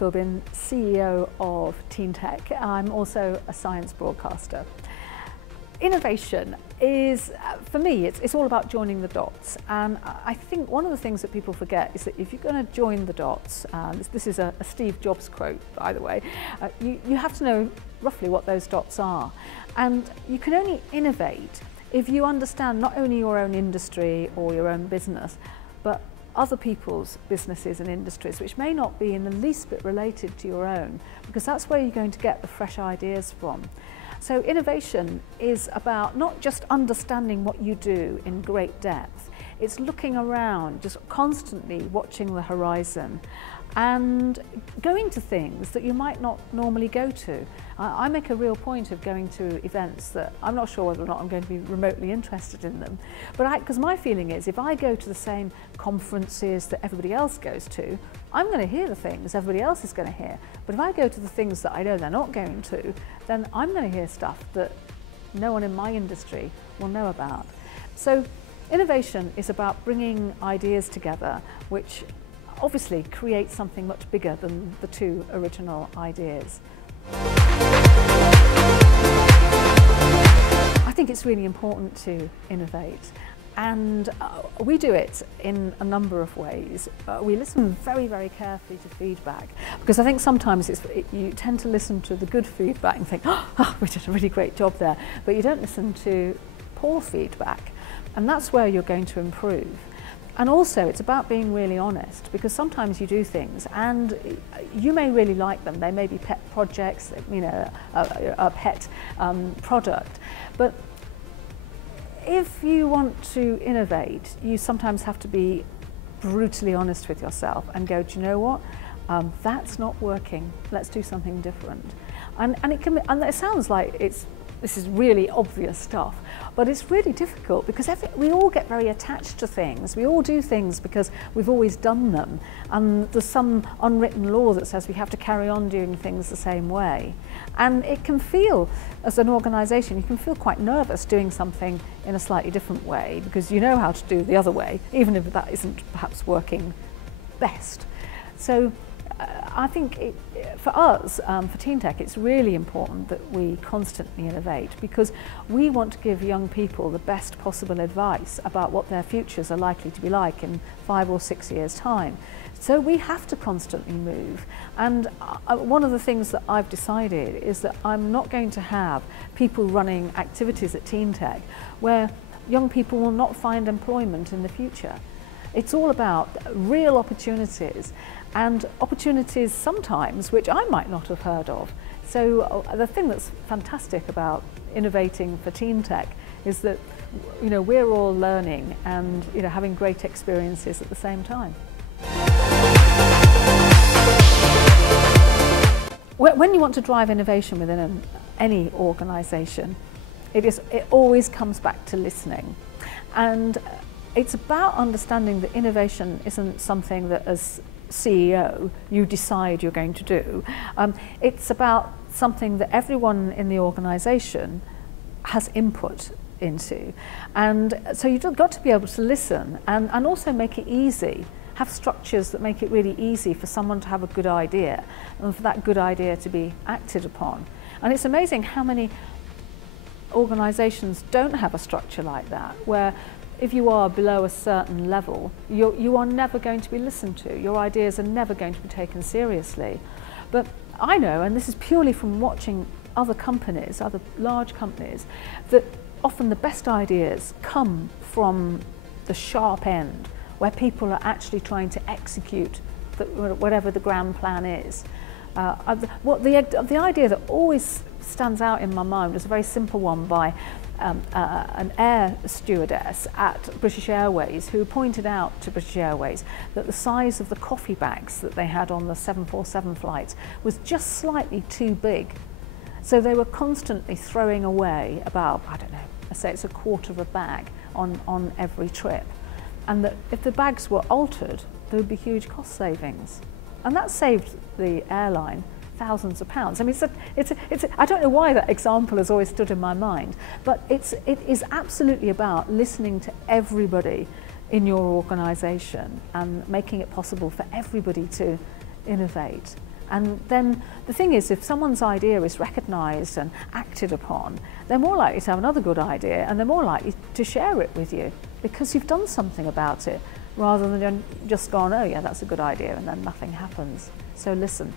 Philbin, CEO of TeenTech. I'm also a science broadcaster. Innovation is, for me, it's all about joining the dots. And I think one of the things that people forget is that if you're going to join the dots, this is a Steve Jobs quote, by the way, you have to know roughly what those dots are. And you can only innovate if you understand not only your own industry or your own business, but other people's businesses and industries, which may not be in the least bit related to your own, because that's where you're going to get the fresh ideas from. So innovation is about not just understanding what you do in great depth, it's looking around, just constantly watching the horizon and going to things that you might not normally go to. I make a real point of going to events that I'm not sure whether or not I'm going to be remotely interested in them, but because my feeling is if I go to the same conferences that everybody else goes to, I'm going to hear the things everybody else is going to hear. But if I go to the things that I know they're not going to, then I'm going to hear stuff that no one in my industry will know about. So innovation is about bringing ideas together which obviously create something much bigger than the two original ideas. I think it's really important to innovate, and we do it in a number of ways. We listen very, very carefully to feedback, because I think sometimes you tend to listen to the good feedback and think, oh, we did a really great job there, but you don't listen to poor feedback, and that's where you're going to improve. And also it's about being really honest, because sometimes you do things and you may really like them. They may be pet projects, you know, a pet product. But if you want to innovate, you sometimes have to be brutally honest with yourself and go, do you know what? That's not working. Let's do something different. And it sounds like this is really obvious stuff, but it's really difficult because we all get very attached to things. We all do things because we've always done them, and there's some unwritten law that says we have to carry on doing things the same way. And it can feel, as an organisation, you can feel quite nervous doing something in a slightly different way because you know how to do the other way, even if that isn't perhaps working best. So I think for us, for TeenTech, it's really important that we constantly innovate, because we want to give young people the best possible advice about what their futures are likely to be like in 5 or 6 years' time. So we have to constantly move. And one of the things that I've decided is that I'm not going to have people running activities at TeenTech where young people will not find employment in the future. It's all about real opportunities, and opportunities sometimes which I might not have heard of. So the thing that's fantastic about innovating for TeenTech is that, you know, we're all learning and, you know, having great experiences at the same time. When you want to drive innovation within any organisation, it always comes back to listening. And it's about understanding that innovation isn't something that as CEO you decide you're going to do. It's about something that everyone in the organisation has input into. And so you've got to be able to listen and also make it easy. Have structures that make it really easy for someone to have a good idea and for that good idea to be acted upon. And it's amazing how many organisations don't have a structure like that, where if you are below a certain level, you are never going to be listened to. Your ideas are never going to be taken seriously. But I know, and this is purely from watching other companies, other large companies, that often the best ideas come from the sharp end, where people are actually trying to execute whatever the grand plan is. The idea that always stands out in my mind was a very simple one by an air stewardess at British Airways, who pointed out to British Airways that the size of the coffee bags that they had on the 747 flights was just slightly too big. So they were constantly throwing away about, I don't know, let's say it's a quarter of a bag on every trip. And that if the bags were altered, there would be huge cost savings. And that saved the airline thousands of pounds. I mean, I don't know why that example has always stood in my mind, but it is absolutely about listening to everybody in your organisation and making it possible for everybody to innovate. And then the thing is, if someone's idea is recognised and acted upon, they're more likely to have another good idea, and they're more likely to share it with you because you've done something about it, rather than just gone, oh yeah, that's a good idea, and then nothing happens. So listen.